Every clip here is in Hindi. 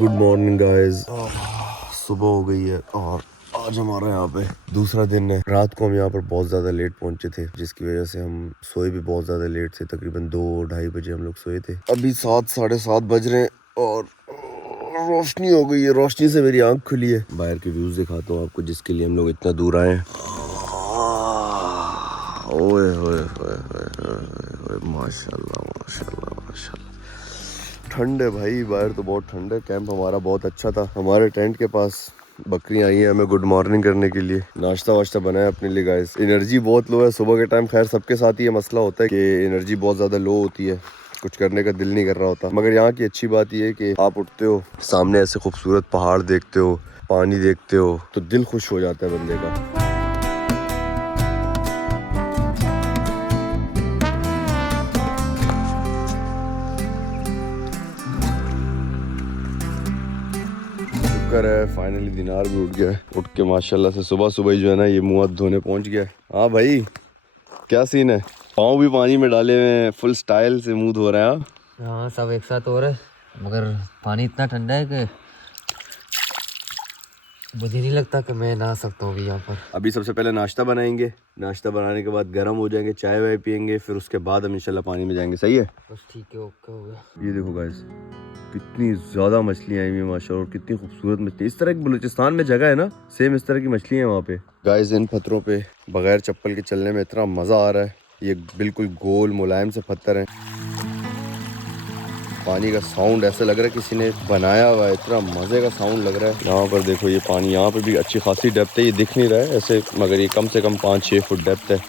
Good morning guys. सुबह हो गई है और आज हमारा यहाँ पे दूसरा दिन है। रात को हम यहाँ पर बहुत ज़्यादा लेट पहुँचे थे, जिसकी वजह से हम सोए भी बहुत ज़्यादा लेट थे। तकरीबन 2-2:30 बजे हम लोग सोए थे। अभी 7-7:30 बज रहे हैं और रोशनी हो गई है। रोशनी से मेरी आँख खुली है। बाहर के व्यूज़ दिखाता हूँ आपको, जिसके लिए हम लोग इतना दूर आए हैं। ओए होए होए होए, माशाल्लाह माशाल्लाह माशाल्लाह। ठंड है भाई, बाहर तो बहुत ठंड है। कैंप हमारा बहुत अच्छा था। हमारे टेंट के पास बकरियां आई हैं हमें गुड मॉर्निंग करने के लिए। नाश्ता वाश्ता बनाया अपने लिए गाइस। एनर्जी बहुत लो है सुबह के टाइम। खैर सबके साथ ये मसला होता है कि एनर्जी बहुत ज़्यादा लो होती है, कुछ करने का दिल नहीं कर रहा होता। मगर यहाँ की अच्छी बात ये है कि आप उठते हो, सामने ऐसे खूबसूरत पहाड़ देखते हो, पानी देखते हो, तो दिल खुश हो जाता है बंदे का। शुक्र है फाइनली दिनार भी उठ गया। उठ के माशाल्लाह से सुबह सुबह ही जो है ना ये मुंह हाथ धोने पहुंच गया। हाँ भाई, क्या सीन है? पाँव भी पानी में डाले हुए हैं, फुल स्टाइल से मुंह धो रहे हैं। हाँ सब एक साथ हो रहा है, मगर पानी इतना ठंडा है कि मुझे नहीं लगता कि मैं नहा सकता हूँ अभी यहाँ पर। अभी सबसे पहले नाश्ता बनाएंगे। नाश्ता बनाने के बाद गर्म हो जाएंगे, चाय वाय पियेंगे, फिर उसके बाद हम इंशाल्लाह पानी में जाएंगे। सही है? बस ठीक है, ओके हो गया। ये देखो गाइस, कितनी ज़्यादा मछलियाँ आई हुई हैं माशाल्लाह, और कितनी खूबसूरत मछली। इस तरह की बलूचिस्तान में जगह है ना, सेम इस तरह की मछलियाँ हैं वहाँ पे। गाइस इन पत्थरों पे बगैर चप्पल के चलने में इतना मज़ा आ रहा है। ये बिल्कुल गोल मुलायम से पत्थर हैं। पानी का साउंड ऐसा लग रहा है किसी ने बनाया हुआ है, इतना मज़े का साउंड लग रहा है। यहाँ पर देखो ये पानी, यहाँ पर भी अच्छी खासी डेप्थ है। ये दिख नहीं रहा है ऐसे, मगर ये कम से कम 5-6 फुट डेप्थ है।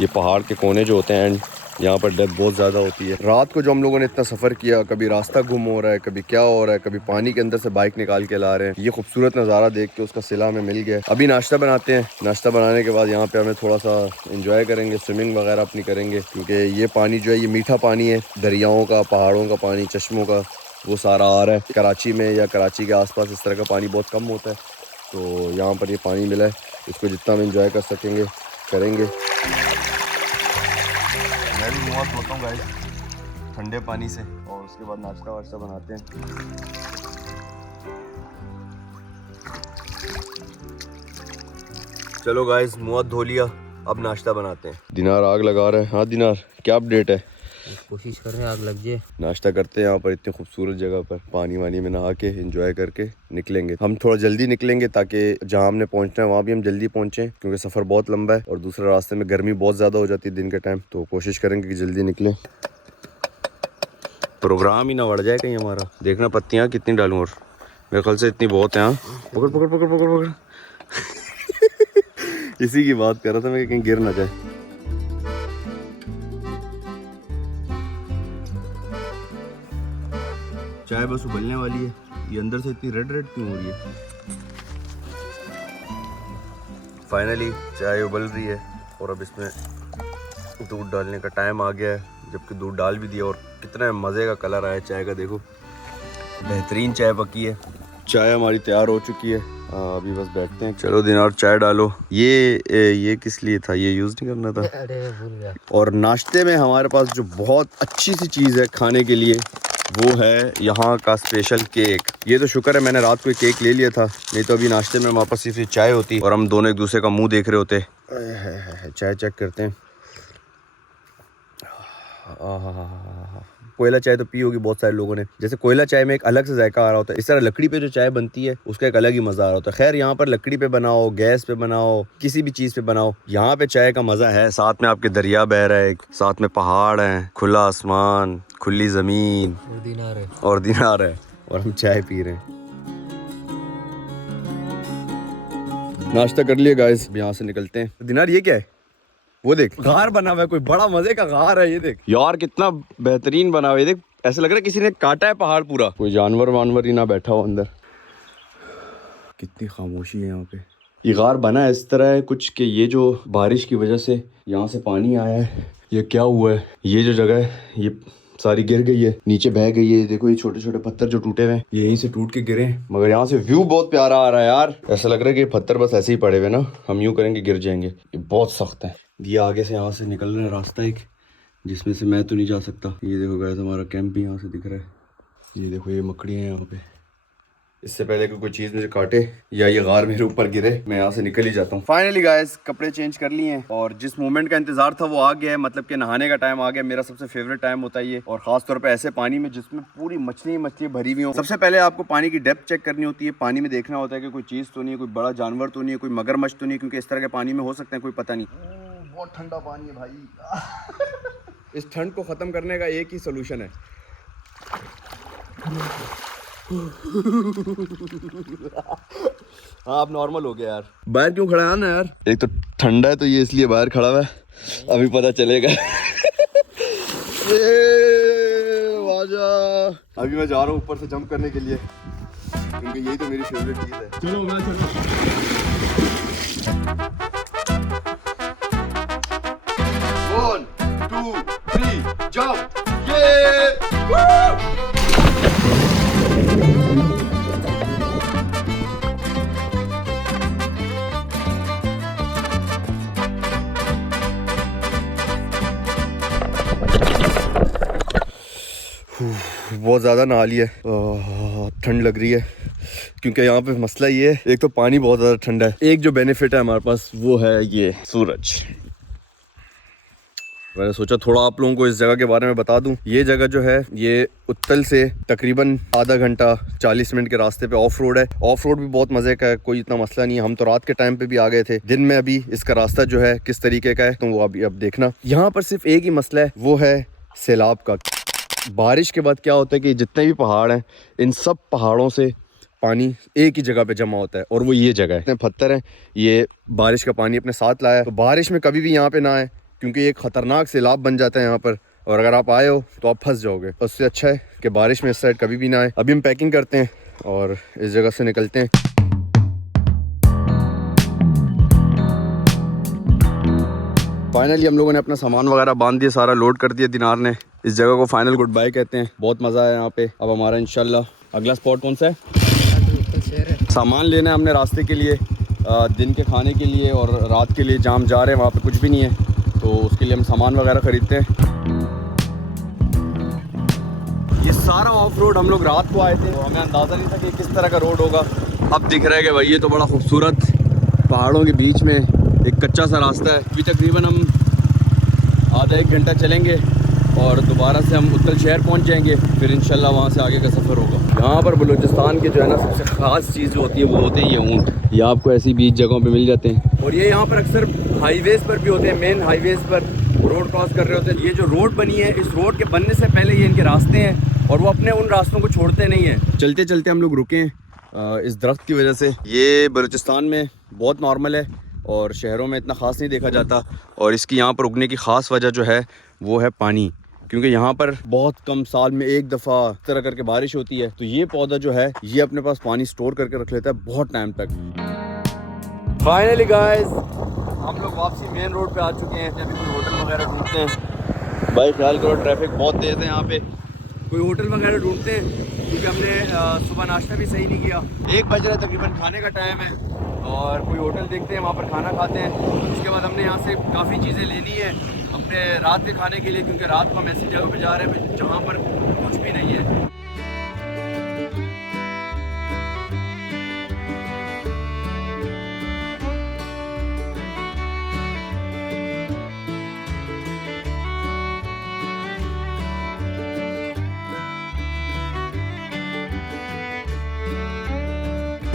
ये पहाड़ के कोने जो होते हैं एंड यहाँ पर डेप्थ बहुत ज़्यादा होती है। रात को जो हम लोगों ने इतना सफ़र किया, कभी रास्ता गुम हो रहा है, कभी क्या हो रहा है, कभी पानी के अंदर से बाइक निकाल के ला रहे हैं, ये खूबसूरत नज़ारा देख के उसका सिला हमें मिल गया। अभी नाश्ता बनाते हैं। नाश्ता बनाने के बाद यहाँ पे हमें थोड़ा सा इंजॉय करेंगे, स्विमिंग वगैरह अपनी करेंगे, क्योंकि ये पानी जो है ये मीठा पानी है। दरियाओं का, पहाड़ों का पानी, चश्मों का, वो सारा आ रहा है। कराची में या कराची के आसपास इस तरह का पानी बहुत कम होता है, तो यहाँ पर ये पानी मिला है। इसको जितना हम इंजॉय कर सकेंगे करेंगे। मैं भी मुँह हाथ धोता हूँ गाइस ठंडे पानी से, और उसके बाद नाश्ता वाश्ता बनाते हैं। चलो गाइस, मुँह हाथ धो लिया, अब नाश्ता बनाते हैं। दिनार आग लगा रहा है। हाँ दिनार, क्या अपडेट है? कोशिश कर रहे हैं आग लग जाए। नाश्ता करते हैं यहाँ पर इतनी खूबसूरत जगह पर, पानी वानी में नहा के एंजॉय करके निकलेंगे। हम थोड़ा जल्दी निकलेंगे ताकि जहाँ हमने पहुँचना है वहाँ भी हम जल्दी पहुँचें, क्योंकि सफ़र बहुत लंबा है और दूसरा रास्ते में गर्मी बहुत ज़्यादा हो जाती है दिन के टाइम, तो कोशिश करेंगे कि जल्दी निकलें, प्रोग्राम ही ना बढ़ जाए कहीं हमारा। देखना पत्तियाँ कितनी डालूँ, और मेरे ख्याल से इतनी बहुत है। हाँ पकड़ पकड़ पकड़ पकड़ पकड़ इसी की बात कर रहा था मैं कि कहीं गिर ना जाए। चाय बस उबलने वाली है। ये अंदर से इतनी रेड रेड क्यों हो रही है? फाइनली चाय उबल रही है और अब इसमें दूध डालने का टाइम आ गया है, जबकि दूध डाल भी दिया और कितना मज़े का कलर आया चाय का। देखो बेहतरीन चाय पकी है। चाय हमारी तैयार हो चुकी है। अभी बस बैठते हैं। चलो दिनार चाय डालो। ये किस लिए था? ये यूज़ नहीं करना था। अरे भूल गया। और नाश्ते में हमारे पास जो बहुत अच्छी सी चीज़ है खाने के लिए, वो है यहाँ का स्पेशल केक। ये तो शुक्र है मैंने रात को केक ले लिया था, नहीं तो अभी नाश्ते में हमारे पास सिर्फ चाय होती और हम दोनों एक दूसरे का मुंह देख रहे होते। चाय चेक करते हैं। कोयला चाय तो पी होगी बहुत सारे लोगों ने। जैसे कोयला चाय में एक अलग से जायका आ रहा होता है, इस तरह लकड़ी पे जो चाय बनती है उसका एक अलग ही मजा आ रहा होता है। खैर यहाँ पर लकड़ी पे बनाओ, गैस पे बनाओ, किसी भी चीज पे बनाओ, यहाँ पे चाय का मजा है। साथ में आपके दरिया बह रहा है, साथ में पहाड़ है, खुला आसमान, खुली जमीन, और दिनार है, और हम चाय पी रहे हैं। नाश्ता कर लिया गाइस, यहाँ से निकलते हैं। दिनार ये क्या है? वो देख गार बना हुआ है, कोई बड़ा मजे का गार है। ये देख यार कितना बेहतरीन बना हुआ है। ये देख ऐसा लग रहा है किसी ने काटा है पहाड़ पूरा। कोई जानवर वानवर ही ना बैठा हो अंदर। कितनी खामोशी है यहाँ पे। ये गार बना है इस तरह है कुछ कि ये जो बारिश की वजह से यहाँ से पानी आया है, ये क्या हुआ है, ये जो जगह है ये सारी गिर गई है, नीचे बह गई है। देखो ये छोटे छोटे पत्थर जो टूटे हुए हैं, ये यहीं से टूट के गिरे। मगर यहाँ से व्यू बहुत प्यारा आ रहा है यार। ऐसा लग रहा है कि पत्थर बस ऐसे ही पड़े हुए ना, हम यूं करेंगे गिर जाएंगे। ये बहुत सख्त है। ये आगे से यहाँ से निकल रहा है रास्ता एक, जिसमें से मैं तो नहीं जा सकता। ये देखो गाइस हमारा कैंप भी यहाँ से दिख रहा है। ये देखो ये मकड़ियाँ यहाँ पे, इससे पहले कि कोई चीज़ मुझे काटे या ये गार मेरे ऊपर गिरे, मैं यहाँ से निकल ही जाता हूँ। फाइनली गाइस कपड़े चेंज कर लिए हैं और जिस मोमेंट का इंतजार था वो आ गया है, मतलब कि नहाने का टाइम आ गया। मेरा सबसे फेवरेट टाइम होता है ये, और खास तौर पे ऐसे पानी में जिसमें पूरी मछली भरी हुई हो। सबसे पहले आपको पानी की डेप्थ चेक करनी होती है। पानी में देखना होता है कि कोई चीज़ तो नहीं है, कोई बड़ा जानवर तो नहीं है, कोई मगरमच्छ तो नहीं है, क्योंकि इस तरह के पानी में हो सकते हैं, कोई पता नहीं। बहुत ठंडा पानी है भाई। इस ठंड को ख़त्म करने का एक ही सोल्यूशन है। हाँ अब नॉर्मल हो गया यार। बाहर क्यों खड़ा है ना यार? एक तो ठंडा है तो ये इसलिए बाहर खड़ा हुआ है, अभी पता चलेगा। अभी मैं जा रहा हूँ ऊपर से जंप करने के लिए, क्योंकि यही तो मेरी फेवरेट चीज़ है। चलो मैं चलो। 1 2 3 जंप। बहुत ज़्यादा नहा लिया, ठंड लग रही है, क्योंकि यहाँ पे मसला ये है, एक तो पानी बहुत ज़्यादा ठंडा है, एक जो बेनिफिट है हमारे पास वो है ये सूरज। मैंने सोचा थोड़ा आप लोगों को इस जगह के बारे में बता दूं। ये जगह जो है ये उत्तल से तकरीबन आधा घंटा 40 मिनट के रास्ते पे ऑफ रोड है। ऑफ रोड भी बहुत मज़े का है, कोई इतना मसला नहीं है। हम तो रात के टाइम पे भी आ गए थे। दिन में अभी इसका रास्ता जो है किस तरीके का है तो वो अभी अब देखना। यहाँ पर सिर्फ एक ही मसला है, वो है सैलाब का। बारिश के बाद क्या होता है कि जितने भी पहाड़ हैं इन सब पहाड़ों से पानी एक ही जगह पे जमा होता है, और वो ये जगह है। इतने पत्थर हैं, ये बारिश का पानी अपने साथ लाया। तो बारिश में कभी भी यहाँ पे ना आए, क्योंकि एक ख़तरनाक सैलाब बन जाता है यहाँ पर, और अगर आप आए हो तो आप फंस जाओगे। उससे अच्छा है कि बारिश में इस साइड कभी भी ना आए। अभी हम पैकिंग करते हैं और इस जगह से निकलते हैं। फाइनली हम लोगों ने अपना सामान वगैरह बांध दिया, सारा लोड कर दिया दिनार ने। इस जगह को फाइनल गुड बाय कहते हैं। बहुत मज़ा आया यहाँ पे। अब हमारा इंशाल्लाह अगला स्पॉट कौन सा है? सामान लेना है हमने रास्ते के लिए, दिन के खाने के लिए और रात के लिए। जाम जा रहे हैं, वहाँ पे कुछ भी नहीं है, तो उसके लिए हम सामान वगैरह ख़रीदते हैं। ये सारा ऑफ रोड हम लोग रात को आए थे, तो हमें अंदाज़ा नहीं था कि किस तरह का रोड होगा। अब दिख रहा है कि भाई ये तो बड़ा खूबसूरत पहाड़ों के बीच में एक कच्चा सा रास्ता है। अभी तकरीबन हम आधा 1 घंटा चलेंगे और दोबारा से हम उत्तल शहर पहुंच जाएंगे, फिर इंशाल्लाह वहाँ से आगे का सफ़र होगा। यहाँ पर बलूचिस्तान की जो है ना सबसे ख़ास चीज़ जो होती है वो होते हैं ये ऊँट। ये आपको ऐसी बीच जगहों पे मिल जाते हैं, और ये यहाँ पर अक्सर हाईवेज़ पर भी होते हैं। मेन हाईवेज़ पर रोड क्रॉस कर रहे होते हैं। ये जो रोड बनी है, इस रोड के बनने से पहले ये इनके रास्ते हैं, और वो अपने उन रास्तों को छोड़ते नहीं हैं। चलते चलते हम लोग रुके हैं इस दरख्त की वजह से। ये बलूचिस्तान में बहुत नॉर्मल है और शहरों में इतना ख़ास नहीं देखा जाता। और इसकी यहाँ पर उगने की ख़ास वजह जो है वो है पानी, क्योंकि यहाँ पर बहुत कम साल में एक दफ़ा इस तरह करके बारिश होती है। तो ये पौधा जो है ये अपने पास पानी स्टोर करके रख लेता है बहुत टाइम तक। फाइनली गाइस हम लोग वापसी मेन रोड पे आ चुके हैं। अभी कोई होटल वगैरह ढूंढते हैं। भाई ख्याल करो ट्रैफिक बहुत तेज़ है यहाँ पे। कोई होटल वगैरह ढूंढते हैं, क्योंकि हमने सुबह नाश्ता भी सही नहीं किया। 1 बज रहा है, तकरीबन खाने का टाइम है, और कोई होटल देखते हैं, वहाँ पर खाना खाते हैं। उसके बाद हमने यहाँ से काफ़ी चीज़ें लेनी है अपने रात के खाने के लिए, क्योंकि रात को हम ऐसी जगह पे जा रहे हैं जहाँ पर कुछ भी नहीं है।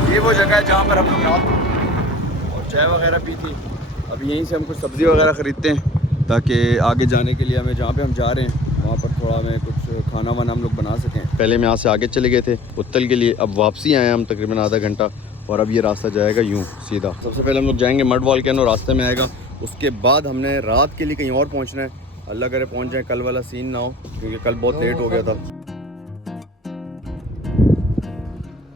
ये वो जगह है जहाँ पर हम लोग रात को और चाय वगैरह पी थी। अब यहीं से हम कुछ सब्ज़ी वगैरह ख़रीदते हैं, ताकि आगे जाने के लिए हमें जहाँ पे हम जा रहे हैं वहाँ पर थोड़ा हमें कुछ खाना वाना हम लोग बना सकें। पहले हम यहाँ से आगे चले गए थे उत्तल के लिए, अब वापसी आए हम तकरीबन आधा घंटा, और अब ये रास्ता जाएगा यूँ सीधा। सबसे पहले हम लोग जाएंगे मड वॉल्केनो, रास्ते में आएगा। उसके बाद हमने रात के लिए कहीं और पहुँचना है। अल्लाह करे पहुँच जाए, कल वाला सीन ना हो, क्योंकि कल बहुत लेट हो गया था।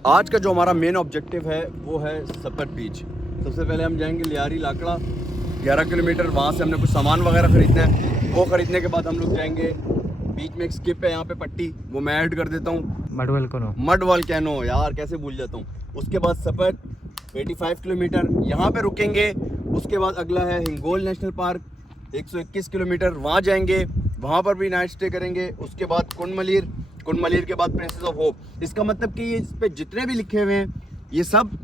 आज का जो हमारा मेन ऑब्जेक्टिव है वो है सपर बीच। सबसे पहले हम जाएंगे लियारी लाकड़ा, 11 किलोमीटर। वहाँ से हमने कुछ सामान वगैरह ख़रीदना है। वो ख़रीदने के बाद हम लोग जाएंगे, बीच में एक स्किप है यहाँ पे पट्टी, वो मैं ऐड कर देता हूँ, मड वॉल्केनो यार कैसे भूल जाता हूँ। उसके बाद सपर 85 किलोमीटर यहाँ पे रुकेंगे। उसके बाद अगला है हिंगोल नेशनल पार्क 121 किलोमीटर, वहाँ जाएंगे, वहाँ पर भी नाइट स्टे करेंगे। उसके बाद कुंड मलीर कुन मलिर के बाद प्रिंसेस ऑफ होप। इसका मतलब कि इस पे जितने भी लिखे हुए हैं ये सब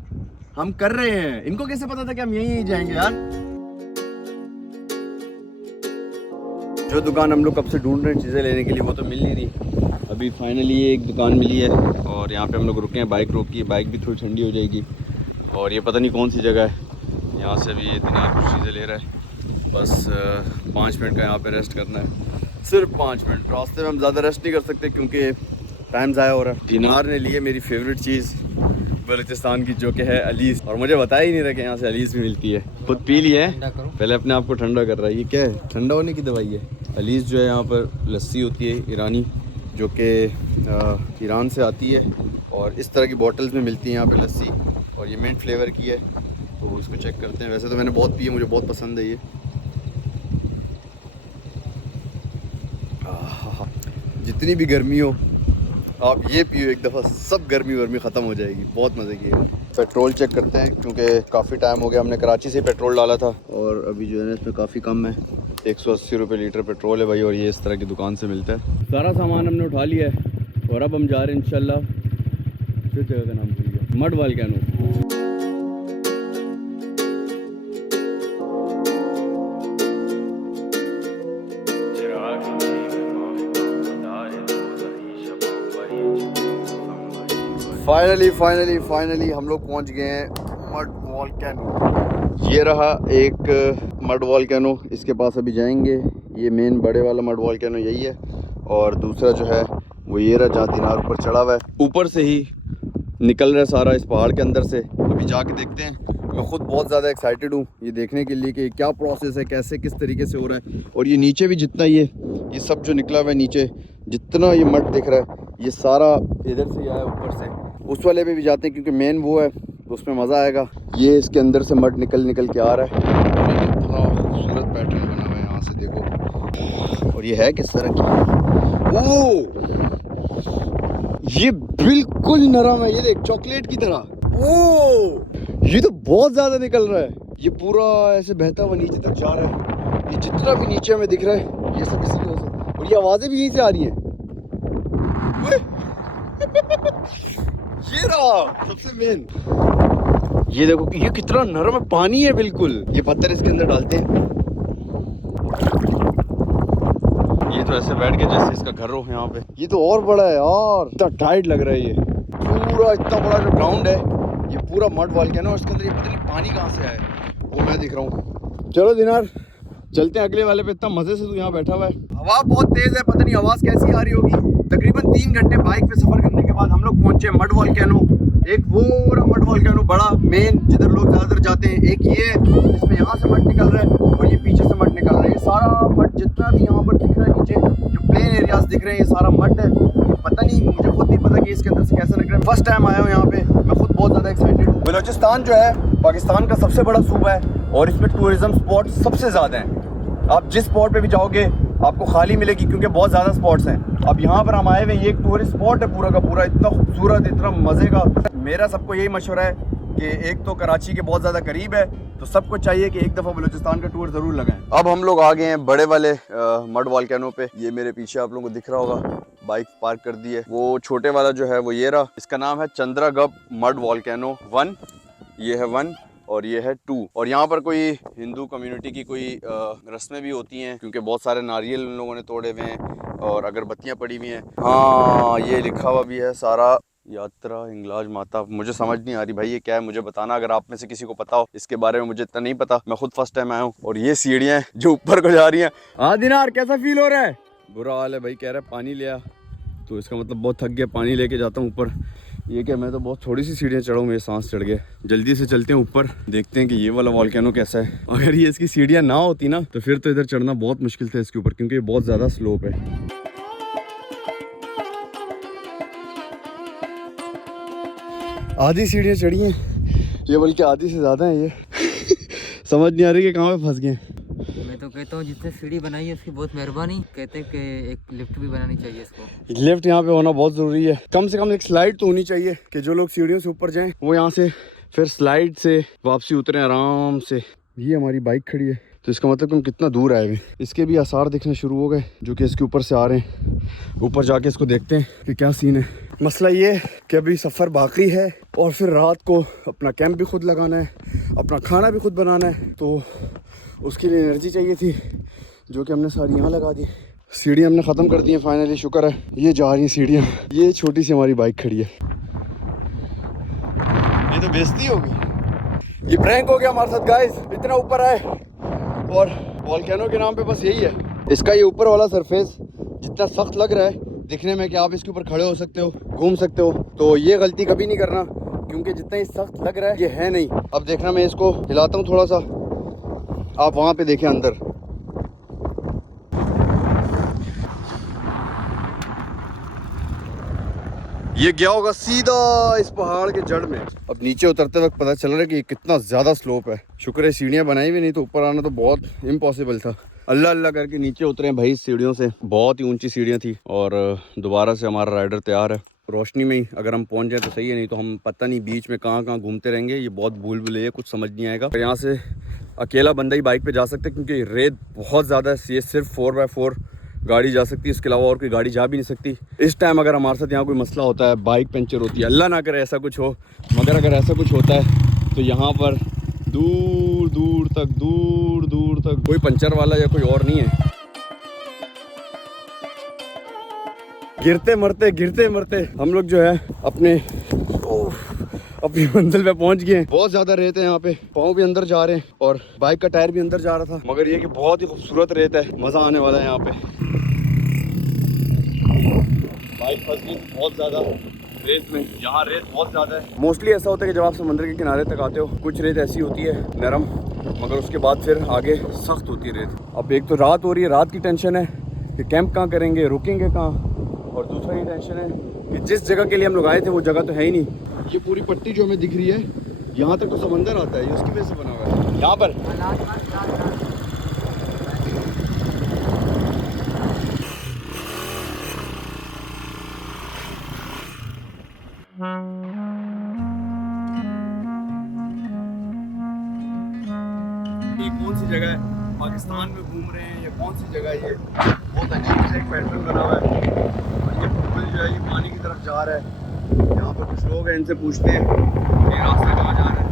हम कर रहे हैं। इनको कैसे पता था कि हम यहीं जाएंगे यार। जो दुकान हम लोग कब से ढूंढ रहे हैं चीज़ें लेने के लिए वो तो मिल नहीं रही। अभी फाइनली ये एक दुकान मिली है और यहाँ पे हम लोग रुके हैं, बाइक रोकी, बाइक भी थोड़ी ठंडी हो जाएगी। और ये पता नहीं कौन सी जगह है, यहाँ से अभी इतना कुछ चीज़ें ले रहा है। बस 5 मिनट का यहाँ पे रेस्ट करना है, सिर्फ 5 मिनट। रास्ते में हम ज़्यादा रेस्ट नहीं कर सकते क्योंकि टाइम ज़ाया हो रहा है। दिनार ने लिए मेरी फेवरेट चीज़ बलूचिस्तान की, जो कि है अलीस, और मुझे बताया ही नहीं रहा कि यहाँ से अलीस भी मिलती है। खुद पी ली है, पहले अपने आप को ठंडा कर रहा है। ये क्या है? ठंडा होने की दवाई है। अलीस जो है यहाँ पर लस्सी होती है ईरानी, जो कि ईरान से आती है और इस तरह की बॉटल्स में मिलती है यहाँ पे लस्सी, और ये मिंट फ्लेवर की है। तो इसको चेक करते हैं। वैसे तो मैंने बहुत पी है, मुझे बहुत पसंद है ये। जितनी भी गर्मी हो आप ये पियो एक दफ़ा, सब गर्मी वर्मी ख़त्म हो जाएगी, बहुत मज़े की है। पेट्रोल चेक करते हैं क्योंकि काफ़ी टाइम हो गया, हमने कराची से पेट्रोल डाला था और अभी जो है ना इसमें काफ़ी कम है। 180 रुपये लीटर पेट्रोल है भाई, और ये इस तरह की दुकान से मिलता है। सारा सामान हमने उठा लिया है और अब हम जा रहे हैं इंशाल्लाह, किस जगह का नाम भूल गया, मड वोल्केनो। फाइनली हम लोग पहुंच गए हैं मड वोल्केनो। ये रहा एक मड वोल्केनो, इसके पास अभी जाएंगे। ये मेन बड़े वाला मड वोल्केनो यही है, और दूसरा जो है वो ये रहा जहाँ दिनार ऊपर चढ़ा हुआ है। ऊपर से ही निकल रहा है सारा इस पहाड़ के अंदर से। अभी जाके देखते हैं। मैं खुद बहुत ज़्यादा एक्साइटेड हूँ ये देखने के लिए कि क्या प्रोसेस है, कैसे किस तरीके से हो रहा है। और ये नीचे भी जितना ये सब जो निकला हुआ है नीचे, जितना ये मड दिख रहा है ये सारा इधर से आया ऊपर से। उस वाले पे भी जाते हैं क्योंकि मेन वो है, तो उसमें मज़ा आएगा। ये इसके अंदर से मड निकल के आ रहा है और ये कितना खूबसूरत पैटर्न बना हुआ है यहाँ से देखो। और ये है किस तरह की, ओह ये बिल्कुल नरम है, ये देख चॉकलेट की तरह। ओह ये तो बहुत ज़्यादा निकल रहा है। ये पूरा ऐसे बहता हुआ नीचे तक जा रहा है। ये जितना भी नीचे हमें दिख रहा है ये सब इसी वजह से, और ये आवाज़ें भी यहीं से आ रही हैं। ये रहा सबसे मेन, ये देखो कि ये कितना नरम है, पानी है बिल्कुल। ये पत्थर इसके अंदर डालते हैं, ये तो ऐसे बैठ के जैसे इसका घर हो यहाँ पे। ये तो और बड़ा है यार, इतना टाइट लग रहा है। ये पूरा इतना बड़ा जो ग्राउंड है ये पूरा मड वोल्केनो, इसके अंदर ये पता नहीं पानी कहाँ से आया है वो मैं दिख रहा हूँ। चलो दिनार चलते हैं अगले वाले पे। इतना मजे से तू यहाँ बैठा हुआ है। हवा बहुत तेज है, पता नहीं आवाज कैसी आ रही होगी। तकरीबन 3 घंटे बाइक पे सफर करने के बाद हम लोग पहुंचे मड वोल्केनो। एक वो मड वोल्केनो बड़ा मेन जिधर लोग ज्यादातर जाते हैं, एक ये जिसमें यहाँ से मड निकल रहा है और ये पीछे से मड निकल रहा है। ये सारा मड जितना भी यहाँ पर दिख रहा है नीचे जो प्लेन एरियाज दिख रहे हैं, ये सारा मड है। पता नहीं, मुझे खुद नहीं पता कि इसके अंदर से कैसे निकल रहा है। फर्स्ट टाइम आया हूँ यहाँ पे, मैं खुद बहुत ज्यादा एक्साइटेड हूँ। बलूचिस्तान जो है पाकिस्तान का सबसे बड़ा सूबा है और इसमें टूरिज्म स्पॉट सबसे ज्यादा है। आप जिस स्पॉट पे भी जाओगे आपको खाली मिलेगी क्योंकि बहुत ज़्यादा स्पॉट्स हैं। अब यहाँ पर हम आए हुए, ये एक टूरिस्ट स्पॉट है पूरा का पूरा, इतना खूबसूरत, इतना मज़े का। मेरा सबको यही मशवरा है कि एक तो कराची के बहुत ज़्यादा करीब है, तो सबको चाहिए कि एक दफ़ा बलूचिस्तान का टूर ज़रूर लगाएं। अब हम लोग आ गए हैं बड़े वाले मड वोल्केनो पे। ये मेरे पीछे आप लोगों को दिख रहा होगा, बाइक पार्क कर दी है। वो छोटे वाला जो है वो ये रहा, इसका नाम है चंद्रागप मड वोल्केनो 1। ये है 1 और ये है 2। और यहाँ पर कोई हिंदू कम्युनिटी की कोई रस्में भी होती हैं क्योंकि बहुत सारे नारियल उन लोगों ने तोड़े हुए हैं और अगरबत्तियाँ पड़ी हुई हैं। हाँ ये लिखा हुआ भी है सारा, यात्रा हिंगलाज माता। मुझे समझ नहीं आ रही भाई ये क्या है, मुझे बताना अगर आप में से किसी को पता हो इसके बारे में। मुझे इतना नहीं पता, मैं खुद फर्स्ट टाइम आया हूँ। और ये सीढ़ियाँ जो ऊपर को जा रही हैं। हाँ दिनार कैसा फील हो रहा है? बुरा हाल है भाई, कह रहा है पानी लिया, तो इसका मतलब बहुत थक गया, पानी लेके जाता हूँ ऊपर। ये क्या, मैं तो बहुत थोड़ी सी सीढ़ियाँ चढ़ा हूँ, मेरे सांस चढ़ गए। जल्दी से चलते हैं ऊपर, देखते हैं कि ये वाला वोल्केनो कैसा है। अगर ये इसकी सीढ़ियाँ ना होती ना तो फिर तो इधर चढ़ना बहुत मुश्किल था इसके ऊपर, क्योंकि ये बहुत ज़्यादा स्लोप है। आधी सीढ़ियाँ चढ़ी हैं ये, बल्कि आधी से ज़्यादा है ये। समझ नहीं आ रही कि कहाँ पे फंस गए। मैं तो कहता हूँ जिसने सीढ़ी बनाई है उसकी बहुत मेहरबानी। कहते हैं कि एक लिफ्ट भी बनानी चाहिए इसको। लिफ्ट यहाँ पे होना बहुत ज़रूरी है। कम से कम एक स्लाइड तो होनी चाहिए कि जो लोग सीढ़ियों से ऊपर जाएं वो यहाँ से फिर स्लाइड से वापसी उतरें आराम से। ये हमारी बाइक खड़ी है तो इसका मतलब कि हम कितना दूर आए हुए। इसके भी आसार दिखने शुरू हो गए जो कि इसके ऊपर से आ रहे हैं। ऊपर जाके इसको देखते हैं कि क्या सीन है। मसला ये है कि अभी सफ़र बाकी है और फिर रात को अपना कैंप भी खुद लगाना है, अपना खाना भी खुद बनाना है, तो उसके लिए एनर्जी चाहिए थी जो कि हमने सारी यहाँ लगा दी। सीढ़ियाँ हमने ख़त्म कर दी हैं फाइनली, शुक्र है। ये जा रही हैं सीढ़ियाँ। ये छोटी सी हमारी बाइक खड़ी है। ये तो बेइज्जती हो गई, ये प्रैंक हो गया हमारे साथ गाइस। इतना ऊपर आए और वोल्केनो के नाम पे बस यही है। इसका ये ऊपर वाला सरफेस जितना सख्त लग रहा है दिखने में कि आप इसके ऊपर खड़े हो सकते हो, घूम सकते हो, तो ये गलती कभी नहीं करना क्योंकि जितना ये सख्त लग रहा है ये है नहीं। अब देखना मैं इसको हिलाता हूँ थोड़ा सा, आप वहाँ पे देखें अंदर। ये गया होगा सीधा इस पहाड़ के जड़ में। अब नीचे उतरते वक्त पता चल रहा है कि कितना ज़्यादा स्लोप है। शुक्र है सीढ़ियाँ बनाई हुई, नहीं तो ऊपर आना तो बहुत इम्पॉसिबल था। अल्लाह अल्लाह करके नीचे उतरे भाई सीढ़ियों से। बहुत ही ऊंची सीढ़ियाँ थी और दोबारा से हमारा राइडर तैयार है। रोशनी में ही अगर हम पहुंच जाए तो सही है, नहीं तो हम पता नहीं बीच में कहाँ कहाँ घूमते रहेंगे। ये बहुत भूल भुलैया, कुछ समझ नहीं आएगा। यहाँ से अकेला बंदा ही बाइक पे जा सकते क्योंकि रेत बहुत ज़्यादा है। ये सिर्फ 4x4 गाड़ी जा सकती है, इसके अलावा और कोई गाड़ी जा भी नहीं सकती। इस टाइम अगर हमारे साथ यहाँ कोई मसला होता है, बाइक पंचर होती है, अल्लाह ना करे ऐसा कुछ हो, मगर अगर ऐसा कुछ होता है तो यहाँ पर दूर दूर तक कोई पंचर वाला या कोई और नहीं है। गिरते मरते हम लोग जो है अपनी मंजिल पे पहुंच गए हैं। बहुत ज्यादा रेत है यहाँ पे, पाँव भी अंदर जा रहे हैं और बाइक का टायर भी अंदर जा रहा था, मगर ये कि बहुत ही खूबसूरत रेत है, मजा आने वाला है यहाँ पे। बाइक फंस गई बहुत ज्यादा रेत में। यहाँ रेत बहुत ज्यादा है। मोस्टली ऐसा होता है कि जब आप समुद्र के किनारे तक आते हो, कुछ रेत ऐसी होती है नरम, मगर उसके बाद फिर आगे सख्त होती है रेत। अब एक तो रात हो रही है, रात की टेंशन है कि कैंप कहाँ करेंगे, रुकेंगे कहाँ, और दूसरा ये टेंशन है कि जिस जगह के लिए हम लोग आए थे वो जगह तो है ही नहीं। ये पूरी पट्टी जो हमें दिख रही है यहाँ तक तो समंदर आता है, ये उसकी वजह से बना हुआ है यहाँ पर। ये कौन सी जगह है, पाकिस्तान में घूम रहे हैं या कौन सी जगह है? ये बहुत अजीब सा एक पैटर्न बना हुआ है और ये पुल जो है ये पानी की तरफ जा रहा है। यहाँ पर कुछ लोग हैं, इनसे पूछते हैं ये रास्ता कहाँ जा रहा है।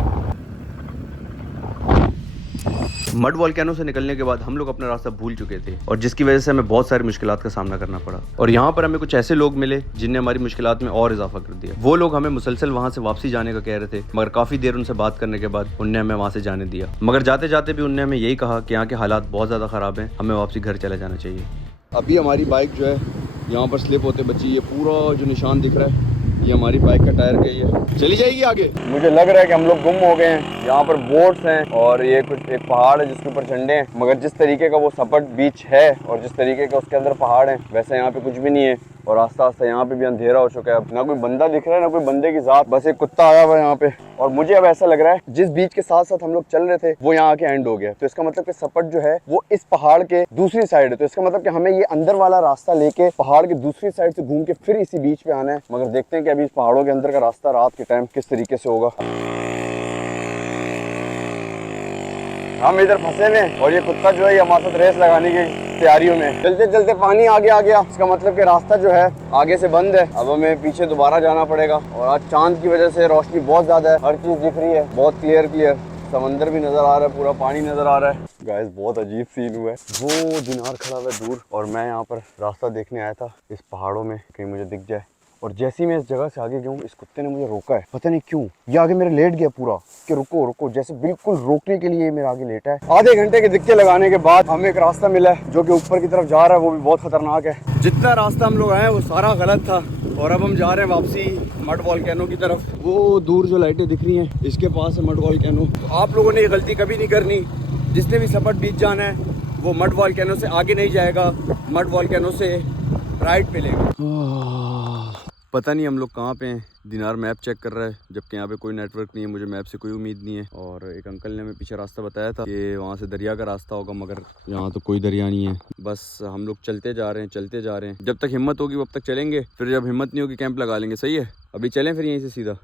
मड वोल्केनो से निकलने के बाद हम लोग अपना रास्ता भूल चुके थे और जिसकी वजह से हमें बहुत सारी मुश्किलात का सामना करना पड़ा। और यहाँ पर हमें कुछ ऐसे लोग मिले जिनने हमारी मुश्किलात में और इजाफा कर दिया। वो लोग हमें मुसलसल वहाँ से वापसी जाने का कह रहे थे, मगर काफ़ी देर उनसे बात करने के बाद उनने हमें वहाँ से जाने दिया। मगर जाते जाते भी उनने हमें यही कहा कि यहाँ के हालात बहुत ज़्यादा ख़राब हैं, हमें वापसी घर चले जाना चाहिए। अभी हमारी बाइक जो है यहाँ पर स्लिप होते बची। ये पूरा जो निशान दिख रहा है ये हमारी बाइक का टायर का ही है, चली जाएगी आगे। मुझे लग रहा है कि हम लोग गुम हो गए हैं। यहाँ पर बोट्स हैं और ये कुछ एक पहाड़ है जिसके ऊपर झंडे हैं, मगर जिस तरीके का वो सपट बीच है और जिस तरीके का उसके अंदर पहाड़ है वैसे यहाँ पे कुछ भी नहीं है। और आस्ता आस्ता यहाँ पे भी अंधेरा हो चुका है। अब ना कोई बंदा दिख रहा है ना कोई बंदे की जात, बस एक कुत्ता आया हुआ है यहाँ पे। और मुझे अब ऐसा लग रहा है जिस बीच के साथ साथ हम लोग चल रहे थे वो यहाँ आके एंड हो गया। तो इसका मतलब कि सपट जो है वो इस पहाड़ के दूसरी साइड है। तो इसका मतलब कि हमें ये अंदर वाला रास्ता लेके पहाड़ की दूसरी साइड से घूम के फिर इसी बीच पे आना है। मगर देखते हैं कि अभी इस पहाड़ों के अंदर का रास्ता रात के टाइम किस तरीके से होगा। हम इधर फंसे हैं और ये कुत्ता जो है हमारे साथ रेस लगाने की तैयारियों में। चलते चलते पानी आगे आ गया, इसका मतलब कि रास्ता जो है आगे से बंद है। अब हमें पीछे दोबारा जाना पड़ेगा। और आज चांद की वजह से रोशनी बहुत ज्यादा है, हर चीज दिख रही है बहुत क्लियर। समंदर भी नजर आ रहा है, पूरा पानी नजर आ रहा है। गाइस बहुत अजीब सीन हुआ है। वो दिनार खड़ा हुआ है दूर और मैं यहाँ पर रास्ता देखने आया था इस पहाड़ों में कहीं मुझे दिख जाए। और जैसे ही मैं इस जगह से आगे गया हूँ इस कुत्ते ने मुझे रोका है, पता नहीं क्यों। ये आगे मेरे लेट गया पूरा कि रुको रुको, जैसे बिल्कुल रोकने के लिए मेरे आगे लेटा है। आधे घंटे के दिक्कत लगाने के बाद हमें एक रास्ता मिला है जो कि ऊपर की तरफ जा रहा है, वो भी बहुत खतरनाक है। जितना रास्ता हम लोग आए वो सारा गलत था और अब हम जा रहे हैं वापसी मड वोल्केनो की तरफ। वो दूर जो लाइटें दिख रही हैं इसके पास है मड वोल्केनो। तो आप लोगों ने ये गलती कभी नहीं करनी। जिसने भी सपट बीच जाना है वो मड वोल्केनो से आगे नहीं जाएगा, मड वोल्केनो से राइट पे लेगा। पता नहीं हम लोग कहाँ पे हैं। दिनार मैप चेक कर रहा है जबकि यहाँ पे कोई नेटवर्क नहीं है, मुझे मैप से कोई उम्मीद नहीं है। और एक अंकल ने हमें पीछे रास्ता बताया था कि वहाँ से दरिया का रास्ता होगा, मगर यहाँ तो कोई दरिया नहीं है। बस हम लोग चलते जा रहे हैं। जब तक हिम्मत होगी तब तक चलेंगे, फिर जब हिम्मत नहीं होगी कैंप लगा लेंगे। सही है, अभी चलें फिर यहीं से सीधा।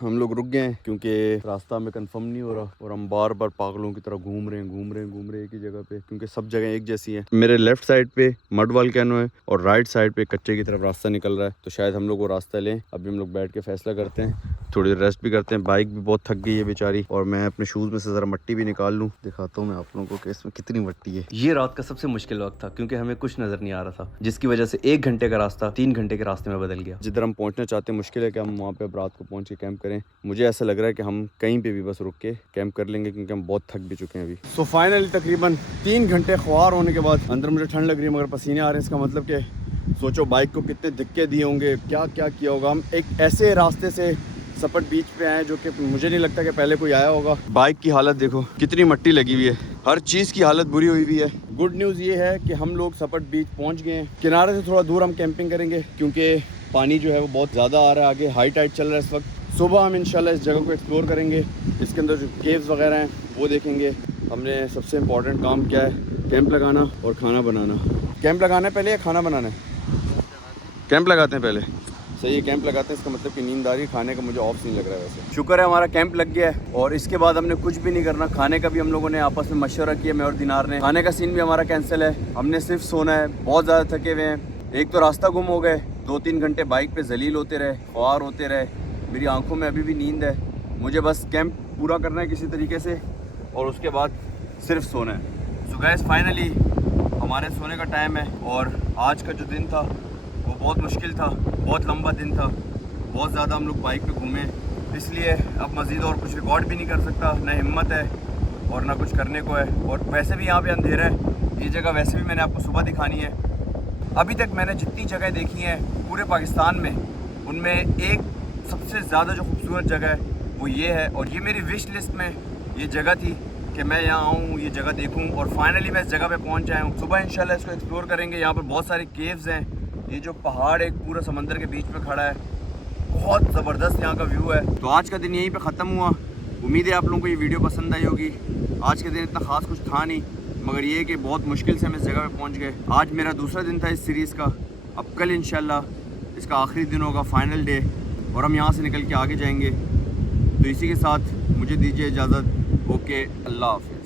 हम लोग रुक गए हैं क्योंकि रास्ता हमें कंफर्म नहीं हो रहा और हम बार बार पागलों की तरह घूम रहे हैं एक ही जगह पे, क्योंकि सब जगह एक जैसी है। मेरे लेफ्ट साइड पे मड वॉल्केनो है और राइट साइड पे कच्चे की तरफ रास्ता निकल रहा है, तो शायद हम लोग वो रास्ता लें। अभी हम लोग बैठ के फैसला करते हैं, थोड़ी रेस्ट भी करते हैं। बाइक भी बहुत थक गई है बेचारी, और मैं अपने शूज़ में से ज़रा मट्टी भी निकाल लूँ। दिखाता हूँ मैं आप लोगों को कि इसमें कितनी मट्टी है। ये रात का सबसे मुश्किल वक्त था क्योंकि हमें कुछ नज़र नहीं आ रहा था, जिसकी वजह से 1 घंटे का रास्ता 3 घंटे के रास्ते में बदल गया। जिधर हम पहुँचना चाहते हैं मुश्किल है कि हम वहाँ पे अब रात को पहुँच के कैंप करें। मुझे ऐसा लग रहा है कि हम कहीं पे भी बस रुक के कैंप कर लेंगे क्योंकि हम बहुत थक भी चुके हैं अभी। सो फाइनली तकरीबन 3 घंटे ख्वार होने के बाद अंदर मुझे ठंड लग रही है मगर पसीने आ रहे हैं। इसका मतलब कि सोचो बाइक को कितने धक्के दिए होंगे, क्या क्या किया होगा। हम एक ऐसे रास्ते से सपट बीच पे आए जो कि मुझे नहीं लगता कि पहले कोई आया होगा। बाइक की हालत देखो कितनी मट्टी लगी हुई है, हर चीज़ की हालत बुरी हुई है। गुड न्यूज़ ये है कि हम लोग सपट बीच पहुंच गए हैं। किनारे से थोड़ा दूर हम कैंपिंग करेंगे क्योंकि पानी जो है वो बहुत ज़्यादा आ रहा है, आगे हाई टाइड चल रहा है इस वक्त। सुबह हम इंशाल्लाह इस जगह को एक्सप्लोर करेंगे, इसके अंदर जो केव्स वगैरह हैं वो देखेंगे। हमने सबसे इम्पॉर्टेंट काम क्या है, कैंप लगाना और खाना बनाना। कैंप लगाना है पहले या खाना बनाना है? कैंप लगाते हैं पहले। सही है, कैंप लगाते हैं। इसका मतलब कि नींद आ रही है, खाने का मुझे ऑफ नहीं लग रहा है। वैसे शुक्र है हमारा कैंप लग गया है और इसके बाद हमने कुछ भी नहीं करना। खाने का भी हम लोगों ने आपस में मशवरा किया, मैं और दिनार ने। खाने का सीन भी हमारा कैंसिल है, हमने सिर्फ सोना है। बहुत ज़्यादा थके हुए हैं। एक तो रास्ता गुम हो गए, 2-3 घंटे बाइक पे जलील होते रहे, ख्वार होते रहे। मेरी आंखों में अभी भी नींद है। मुझे बस कैंप पूरा करना है किसी तरीके से और उसके बाद सिर्फ सोना है। सो गाइस फाइनली हमारे सोने का टाइम है और आज का जो दिन था वो बहुत मुश्किल था, बहुत लंबा दिन था। बहुत ज़्यादा हम लोग बाइक पे घूमे, इसलिए अब मज़ीद और कुछ रिकॉर्ड भी नहीं कर सकता, ना हिम्मत है और ना कुछ करने को है। और वैसे भी यहाँ पे अंधेरा है। ये जगह वैसे भी मैंने आपको सुबह दिखानी है। अभी तक मैंने जितनी जगह देखी हैं पूरे पाकिस्तान में, उनमें एक सबसे ज़्यादा जो खूबसूरत जगह है वो ये है। और ये मेरी विश लिस्ट में ये जगह थी कि मैं यहाँ आऊँ, ये जगह देखूँ, और फाइनली मैं इस जगह पे पहुँच आया हूँ। सुबह इंशाल्लाह इसको एक्सप्लोर करेंगे। यहाँ पर बहुत सारे केव्स हैं। ये जो पहाड़ एक पूरा समंदर के बीच में खड़ा है, बहुत ज़बरदस्त यहाँ का व्यू है। तो आज का दिन यहीं पे ख़त्म हुआ। उम्मीद है आप लोगों को ये वीडियो पसंद आई होगी। आज के दिन इतना ख़ास कुछ था नहीं, मगर ये कि बहुत मुश्किल से हम इस जगह पे पहुँच गए। आज मेरा दूसरा दिन था इस सीरीज़ का। अब कल इंशाल्लाह इसका आखिरी दिन होगा, फाइनल डे, और हम यहाँ से निकल के आगे जाएंगे। तो इसी के साथ मुझे दीजिए इजाज़त। ओके, अल्लाह हाफ़िज़।